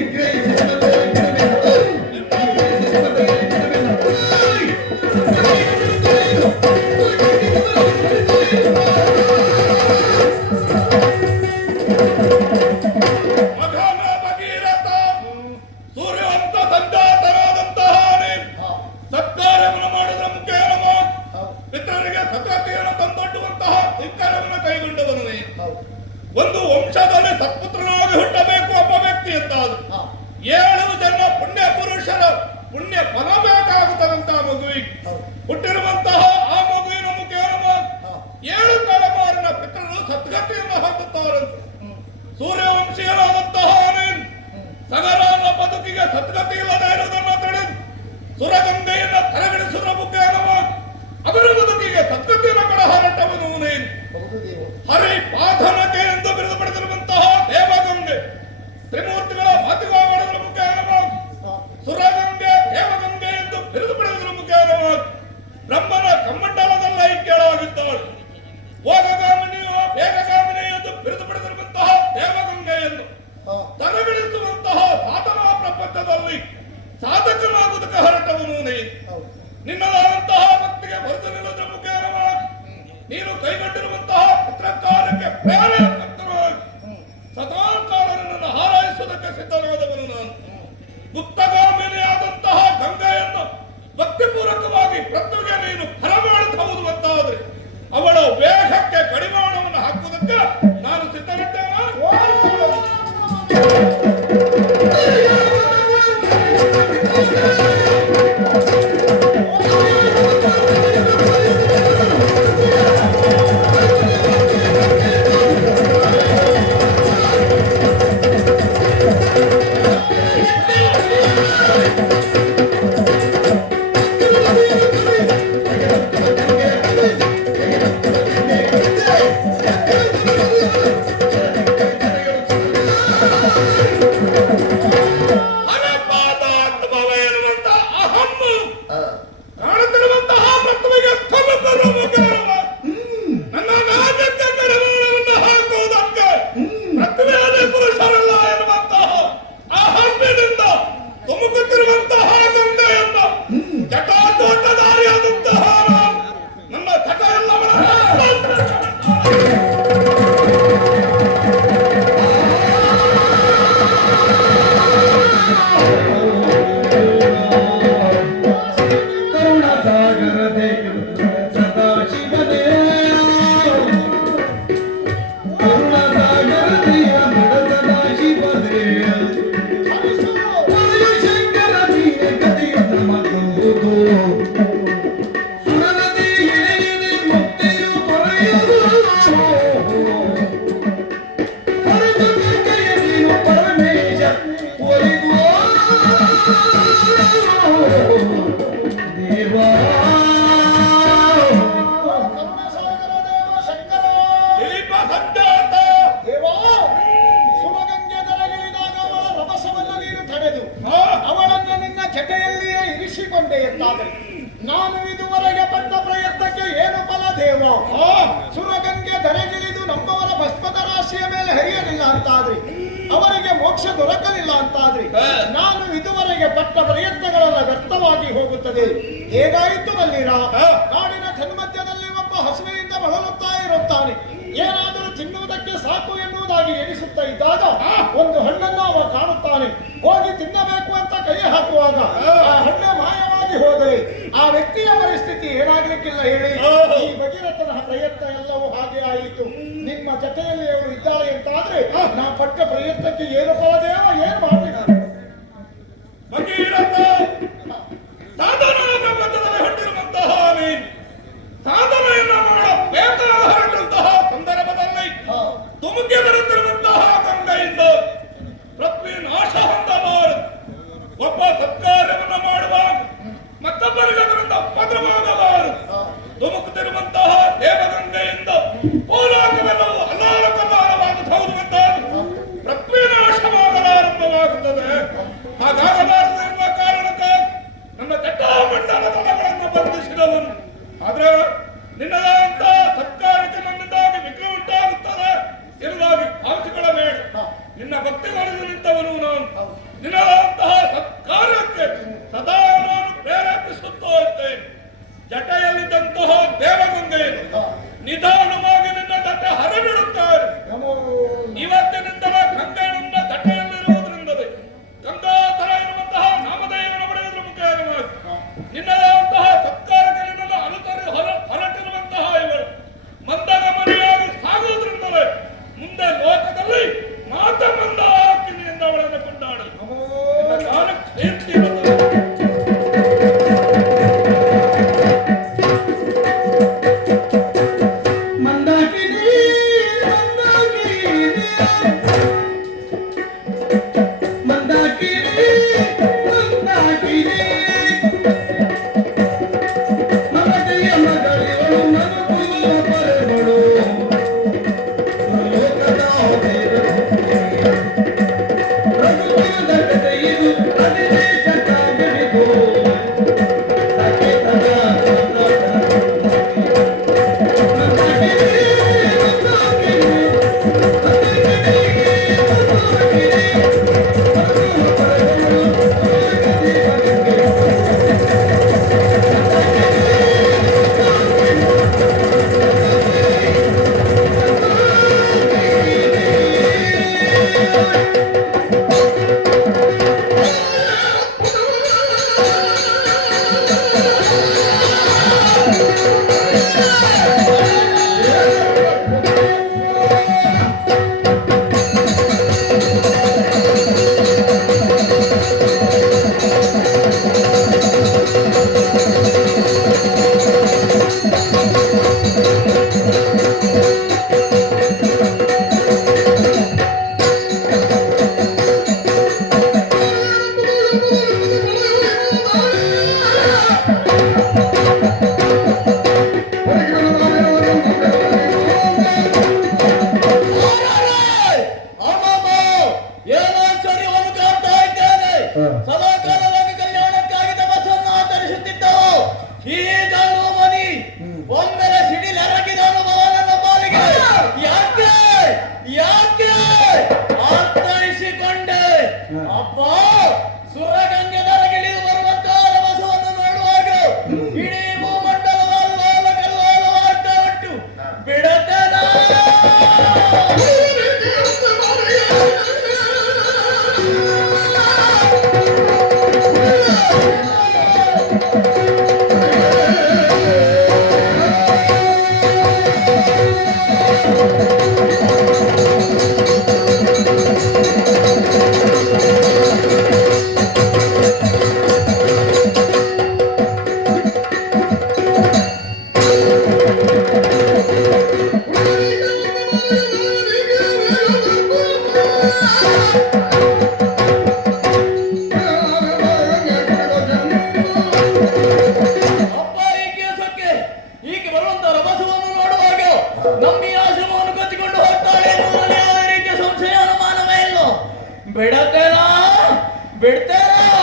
Music ತಲೆಬಿಡಿಸುವಂತಹ ಸಾಧನಾ ಪ್ರಪಂಚದಲ್ಲಿ ಸಾಧಕನಾಗುವುದಕ್ಕೆ ಹೊರಟವನು ನಿನ್ನದಾದಂತ ದೇವ? ಸುರಗಂಗೆ ಧರೆಗಿಳಿದು ನಂಬವರ ಭಸ್ಮದ ರಾಶಿಯ ಮೇಲೆ ಹರಿಯಲಿಲ್ಲ ಅಂತಾದ್ರಿ. ಅವರಿಗೆ ಮೋಕ್ಷ ದೊರಕಲಿಲ್ಲ ಅಂತಾದ್ರಿ. ನಾನು ಇದುವರೆಗೆ ಪಟ್ಟ ಪ್ರಯತ್ನಗಳೆಲ್ಲ ವ್ಯರ್ಥವಾಗಿ ಹೋಗುತ್ತದೆ. ಹೇಗಾಯಿತು ಬಲ್ಲಿರ ನಾಡಿನ ಕನ್ಮಧ್ಯದಲ್ಲಿ ಒಬ್ಬ ಹಸುವೆಯಿಂದ ಬಳಲುತ್ತಾ ಇರುತ್ತಾನೆ. ಏನಾದರೂ ತಿನ್ನುವುದಕ್ಕೆ ಸಾಕು ಎನ್ನುವ ಮಹತ್ತಾಗಿ ಎನಿಸುತ್ತಾ ಇದ್ದಾಗ ಒಂದು ಹಣ್ಣನ್ನು ಅವ ಕಾಣುತ್ತಾನೆ. ಹೋಗಿ ತಿನ್ನಬೇಕು ಅಂತ ಕೈ ಹಾಕುವಾಗ ಆ ಹಣ್ಣೆ ಮಾಯವಾಗಿ ಹೋದರೆ ಆ ವ್ಯಕ್ತಿಯ ಪರಿಸ್ಥಿತಿ ಏನಾಗಲಿಕ್ಕಿಲ್ಲ ಹೇಳಿ. ಈ ಭಗೀರಥನ ಪ್ರಯತ್ನ ಎಲ್ಲವೂ ಹಾಗೆ ಆಯಿತು. ನಿಮ್ಮ ಜೊತೆಯಲ್ಲಿ ಅವರು ಇದ್ದಾರೆ ಅಂತಾದ್ರೆ ನಾ ಪಟ್ಟ ಪ್ರಯತ್ನಕ್ಕೆ ಏನು ಫಲ 嗯，बेड़ा तेरा बेड़ते रहा।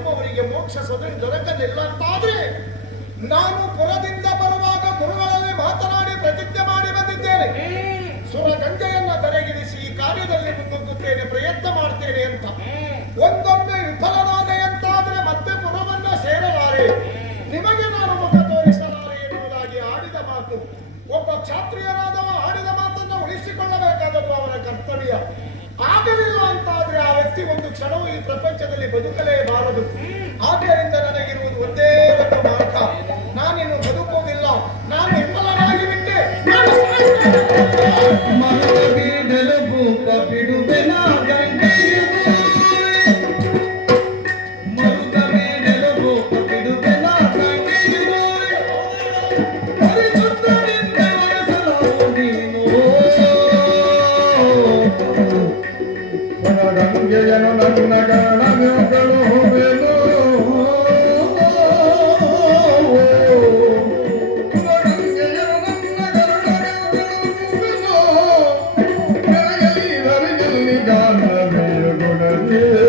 ನಮ್ಮವರಿಗೆ ಮೋಕ್ಷ ಸದರಿ ದೊರಕಲಿಲ್ಲ ಅಂತಾದ್ರೆ ನಾನು ಪುರದಿಂದ ಬರುವಾಗ ಗುರುಗಳಲ್ಲಿ ಮಾತನಾಡಿ ಪ್ರತಿಜ್ಞೆ ಮಾಡಿ ಬಂದಿದ್ದೇನೆ. ಸುರ ಗಂಗೆಯನ್ನ ತೆರೆಗಿರಿಸಿ ಈ ಕಾರ್ಯದಲ್ಲಿ ಮುನ್ನುಗ್ಗುತ್ತೇನೆ ಪ್ರಯತ್ನ ಮಾಡ್ತೇನೆ ಅಂತ. ಒಂದೊಮ್ಮೆ ವಿಫಲನಾದೆ ಅಂತಾದ್ರೆ ಮತ್ತೆ ಪುರವನ್ನ ಸೇರಲಾರೆ. ನಿಮಗೆ ನಾನು ಮುಖ ತೋರಿಸಲಾರೆ ಎನ್ನುವುದಾಗಿ ಆಡಿದ ಮಾತು. ಒಬ್ಬ ಕ್ಷಾತ್ರಿಯನಾದವ ಆಡಿದ ಮಾತನ್ನು ಉಳಿಸಿಕೊಳ್ಳಬೇಕಾದದ್ದು ಅವರ ಕರ್ತವ್ಯ. ಆಗಲಿಲ್ಲ ಅಂತಾದ್ರೆ ಆ ವ್ಯಕ್ತಿ ಒಂದು ಕ್ಷಣವು ಈ ಪ್ರಪಂಚದಲ್ಲಿ ಬದುಕಲೇಬಾರದು ಆದ್ದರಿಂದ ನನಗಿರುವುದು ಒಂದೇ ಒಂದು ಮಾರ್ಗ. ನಾನಿನ್ನು ಬದುಕುವುದಿಲ್ಲ. ನಾನು ವಿಫಲನಾಗಿ ಬಿಟ್ಟೆ Yeah.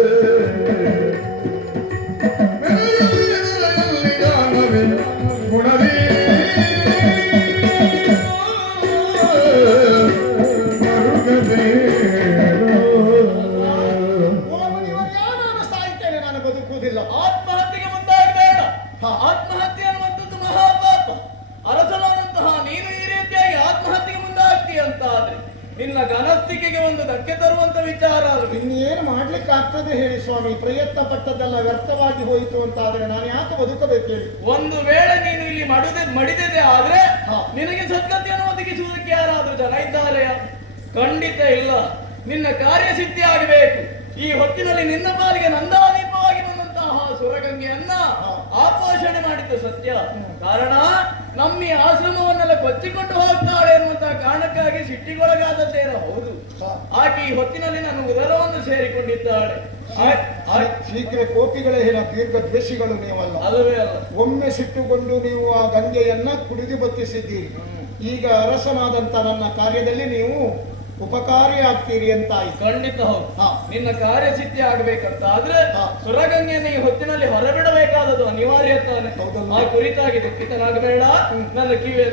ಸ್ವಾಮಿ ಪ್ರಯತ್ನ ಪಟ್ಟದ್ದೆಲ್ಲ ವ್ಯರ್ಥವಾಗಿ ಹೋಯಿತು ಅಂತ ಆದ್ರೆ ನಾನು ಯಾಕೆ ಬದುಕಬೇಕು ಹೇಳಿ? ಒಂದು ವೇಳೆ ನೀನು ಇಲ್ಲಿ ಮಡಿದೆ ಮಡಿದಿದೆ ಆದ್ರೆ. ನಿನಗೆ ಸದ್ಗತಿಯನ್ನು ಒದಗಿಸುವುದಕ್ಕೆ ಯಾರಾದ್ರೂ ಜನ ಇದ್ದಾರೆಯ? ಖಂಡಿತ ಇಲ್ಲ. ನಿನ್ನ ಕಾರ್ಯಸಿದ್ಧಿ ಆಗಬೇಕು. ಈ ಹೊತ್ತಿನಲ್ಲಿ ನಿನ್ನ ಪಾಲಿಗೆ ನಂದಾದೀಪವಾಗಿ ಬಂದಂತಹ ಸುರಗಂಗೆಯನ್ನ ಆಪೋಷಣೆ ಮಾಡಿದ್ದು ಸತ್ಯ. ಕಾರಣ ನಮ್ಮ ಈ ಆಶ್ರಮವನ್ನೆಲ್ಲ ಕೊಚ್ಚಿಕೊಂಡು ಹೋಗ್ತಾಳೆ ಎನ್ನುವಂತಹ ಕಾರಣಕ್ಕಾಗಿ ಸಿಟ್ಟಿಗೊಳಗಾದದ್ದೇನೋ ಹೌದು ಆಕೆ ಈ ಹೊತ್ತಿನಲ್ಲಿ ನನ್ನ ಉದರವನ್ನು ಸೇರಿಕೊಂಡಿದ್ದಾಳೆ. ಶೀಘ್ರ ಕೋಪಿಗಳೇ ಹೇಳ ದೀರ್ಘ ದ್ವೇಷಿಗಳು ನೀವಲ್ಲ. ಅಲ್ಲವೇ ಅಲ್ಲ. ಒಮ್ಮೆ ಸಿಟ್ಟುಕೊಂಡು ನೀವು ಆ ಗಂಗೆಯನ್ನ ಕುಡಿದು ಬತ್ತಿಸಿದ್ದೀರಿ. ಈಗ ಅರಸನಾದಂತ ನನ್ನ ಕಾರ್ಯದಲ್ಲಿ ನೀವು ಉಪಕಾರಿ ಆಗ್ತೀರಿ ಅಂತ ಖಂಡಿತ ಹೌದು. ನಿನ್ನ ಕಾರ್ಯಸಿದ್ಧಿ ಆಗ್ಬೇಕಂತ ಆದ್ರೆ. ಸುರಗಂಗೆಯನ್ನು ಈ ಹೊತ್ತಿನಲ್ಲಿ ಹೊರಬಿಡಬೇಕಾದದ್ದು ಅನಿವಾರ್ಯ ತಾನೆ? ಆ ಕುರಿತಾಗಿ ದುಃಖಿತನಾಗಬೇಡ ನನ್ನ ಕಿವಿಯ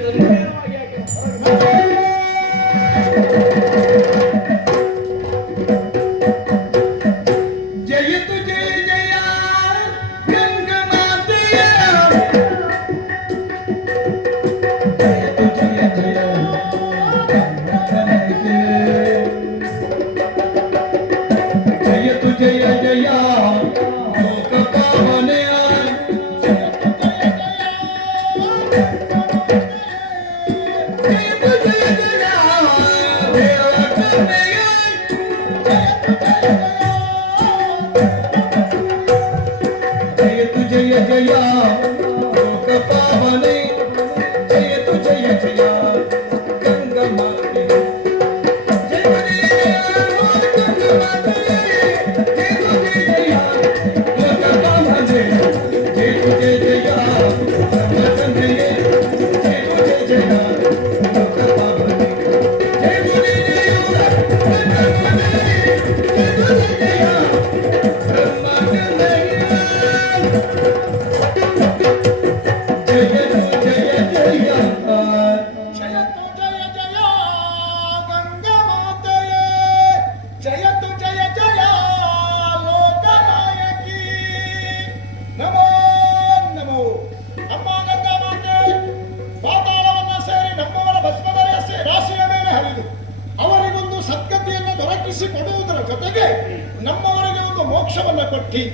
ಕೊಟ್ಟಿ.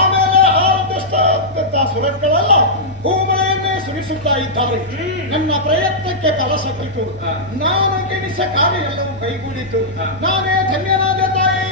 ಆಮೇಲೆ ಆ ದುಷ್ಟ ಸುರಗಳೆಲ್ಲ ಹೂಮಳೆಯನ್ನೇ ಸುರಿಸುತ್ತಾ ಇದ್ದಾರೆ. ನನ್ನ ಪ್ರಯತ್ನಕ್ಕೆ ಫಲ ಸಿಕ್ಕಿತು ನಾನು ಗೆಣಿಸ ಕಾರ್ಯ ಎಲ್ಲವೂ ಕೈಗೂಡಿತು ನಾನೇ ಧನ್ಯನಾದ ತಾಯಿ.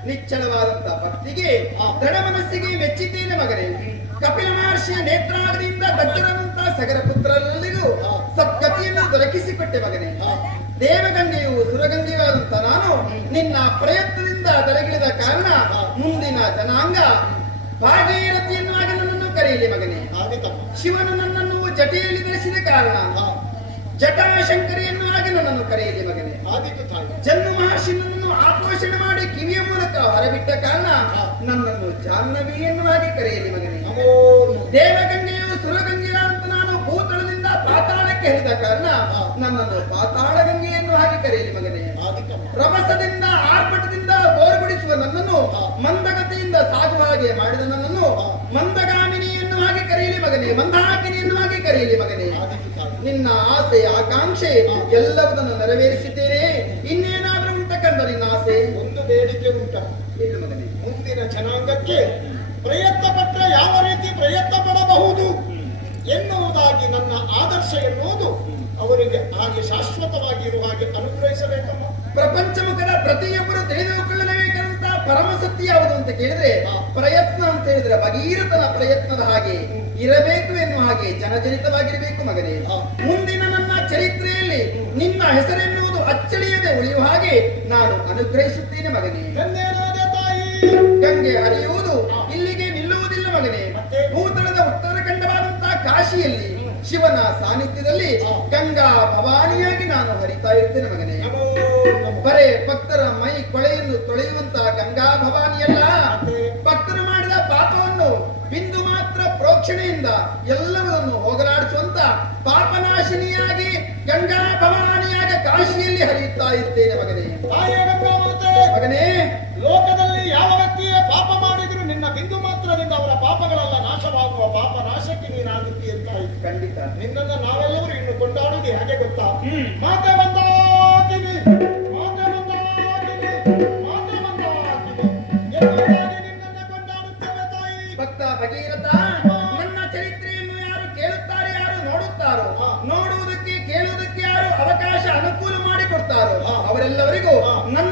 ಗಂಗಾಮಾತೆ ನಿಚ್ಚಳವಾದಂತ ಭಕ್ತಿಗೆ ದೃಢ ಮನಸ್ಸಿಗೆ ಮೆಚ್ಚಿದ್ದೇನೆ ಮಗನೇ. ಕಪಿಲ ಮಹರ್ಷಿಯ ನೇತ್ರಾಗದಿಂದ ದಗ್ಗರಂತ ಸಗರ ಪುತ್ರರಲ್ಲಿಗೂ ಸದ್ಗತಿಯನ್ನು ದೊರಕಿಸಿಕೊಟ್ಟೆ ಮಗನೇ. ದೇವಗಂಗೆಯು ಸುರಗಂಗೆಯೂ ನಾನು ನಿನ್ನ ಪ್ರಯತ್ನದಿಂದ ದರಗಿಳಿದ ಕಾರಣ ಮುಂದಿನ ಜನಾಂಗ ಭಾಗೀರಥಿಯನ್ನಾಗಿ ನನ್ನನ್ನು ಕರೆಯಲಿ ಮಗನೇ. ಶಿವನು ನನ್ನನ್ನು ಜಟೆಯಲ್ಲಿ ಧರಿಸಿದ ಕಾರಣ ಜಟಾಶಂಕರಿಯನ್ನು ಆಗಿ ನನ್ನನ್ನು ಕರೆಯಲಿ ಮಗನೇ. ಆದಿತ್ತು ತಾಯಿ. ಜನ್ಮ ಮಹರ್ಷಿ ನನ್ನನ್ನು ಆಪೋಷಣೆ ಮಾಡಿ ಕಿವಿಯ ಮೂಲಕ ಹೊರಬಿಟ್ಟ ಕಾರಣ ನನ್ನನ್ನು ಜಾಹ್ನವಿ ಎನ್ನುವಾಗಿ ಕರೆಯಲಿ ಮಗನೇ. ದೇವಗಂಗೆಯು ಸುರಗಂಗೆಯ ಅಂತ ನಾನು ಭೂತಳದಿಂದ ಪಾತಾಳಕ್ಕೆ ಹೇಳಿದ ಕಾರಣ ನನ್ನನ್ನು ಪಾತಾಳ ಗಂಗೆಯನ್ನು ಹಾಗೆ ಕರೆಯಲಿ ಮಗನೇ. ಆದಿತಮ್ಮ ರಭಸದಿಂದ ಆರ್ಭಟದಿಂದ ಬೋರ್ಗುಡಿಸುವ ನನ್ನನ್ನು ಮಂದಗತಿಯಿಂದ ಸಾಗುವ ಹಾಗೆ ಮಾಡಿದ ನನ್ನನ್ನು ಮಂದಗಾಮಿನಿಯನ್ನು ಹಾಗೆ ಕರೆಯಲಿ ಮಗನೇ. ಮಂದಾಕಿನಿಯನ್ನು ಹಾಗೆ ಕರೆಯಲಿ ಮಗನೇ. ನಿನ್ನ ಆಸೆ ಆಕಾಂಕ್ಷೆ ಎಲ್ಲವುದನ್ನು ನೆರವೇರಿಸಿದ್ದೇನೆ. ಇನ್ನೇನಾದರೂ ಉಂಟ ಕಂಡ ನಿನ್ನ ಆಸೆ? ಒಂದು ಬೇಡಿಕೆ ಉಂಟ. ಮುಂದಿನ ಜನಾಂಗಕ್ಕೆ ಪ್ರಯತ್ನ ಪಟ್ಟರೆ ಯಾವ ರೀತಿ ಪ್ರಯತ್ನ ಪಡಬಹುದು ಎನ್ನುವುದಾಗಿ ನನ್ನ ಆದರ್ಶ ಎನ್ನುವುದು ಅವರಿಗೆ ಹಾಗೆ ಶಾಶ್ವತವಾಗಿ ಇರುವ ಹಾಗೆ ಅನುಗ್ರಹಿಸಬೇಕಮ್ಮ. ಪ್ರಪಂಚ ಮುಖದ ಪ್ರತಿಯೊಬ್ಬರು ತಿಳಿದುಕೊಳ್ಳಲೇಬೇಕಂತ ಪರಮಸತ್ಯ ಯಾವುದು ಅಂತ ಕೇಳಿದ್ರೆ ಪ್ರಯತ್ನ ಅಂತ ಹೇಳಿದ್ರೆ ಭಗೀರಥನ ಪ್ರಯತ್ನದ ಹಾಗೆ. ಇರಬೇಕು ಎನ್ನುವ ಹಾಗೆ ಜನಜನಿತವಾಗಿರಬೇಕು ಮಗನೇ. ಮುಂದಿನ ನನ್ನ ಚರಿತ್ರೆಯಲ್ಲಿ ನಿನ್ನ ಹೆಸರೆನ್ನುವುದು ಅಚ್ಚಳಿಯದೆ ಉಳಿಯುವ ಹಾಗೆ ನಾನು ಅನುಗ್ರಹಿಸುತ್ತೇನೆ ಮಗನೇ. ತಾಯಿ. ಗಂಗೆ ಹರಿಯುವುದು ಇಲ್ಲಿಗೆ ನಿಲ್ಲುವುದಿಲ್ಲ ಮಗನೇ. ಭೂತಳದ ಉತ್ತರ ಖಂಡವಾದಂತಹ ಕಾಶಿಯಲ್ಲಿ ಶಿವನ ಸಾನ್ನಿಧ್ಯದಲ್ಲಿ ಗಂಗಾ ಭವಾನಿಯಾಗಿ ನಾನು ಹರಿತಾ ಇರ್ತೇನೆ ಮಗನೇ. ಬರೇ ಭಕ್ತರ ಮೈ ಕೊಳೆಯನ್ನು ತೊಳೆಯುವಂತಹ ಗಂಗಾ ಭವಾನಿಯಲ್ಲ ಮಾತ್ರ ಎಲ್ಲವನ್ನು ಹೋಗಲಾಡಿಸುವಂತ ಪಾಪನಾಶಿನಿಯಾಗಿ ಗಂಗಾ ಭವಾನಿಯಾಗಿ ಕಾಶಿಯಲ್ಲಿ ಹರಿಯುತ್ತಾ ಇರ್ತೇನೆ ಮಗನೇ. ಮಗನೇ. ಲೋಕದಲ್ಲಿ ಯಾವ ವ್ಯಕ್ತಿಯೇ ಪಾಪ ಮಾಡಿದ್ರು ನಿನ್ನ ಬಿಂದು ಮಾತ್ರದಿಂದ ಅವರ ಪಾಪಗಳೆಲ್ಲ ನಾಶವಾಗುವ ಪಾಪ ನಾಶಕ್ಕೆ ನೀನಾಗುತ್ತಿ ಅಂತ ಖಂಡಿತ. ನಿನ್ನನ್ನ ನಾವೆಲ್ಲರೂ ಇನ್ನು ಕೊಂಡಾಡುವುದು ಹೇಗೆ ಗೊತ್ತಾ? ಮಾತೆ ಬಂದಾಗ ಅನುಕೂಲ ಮಾಡಿ ಕೊಡ್ತಾರೋ ಅವರೆಲ್ಲವರಿಗೂ ನನ್ನ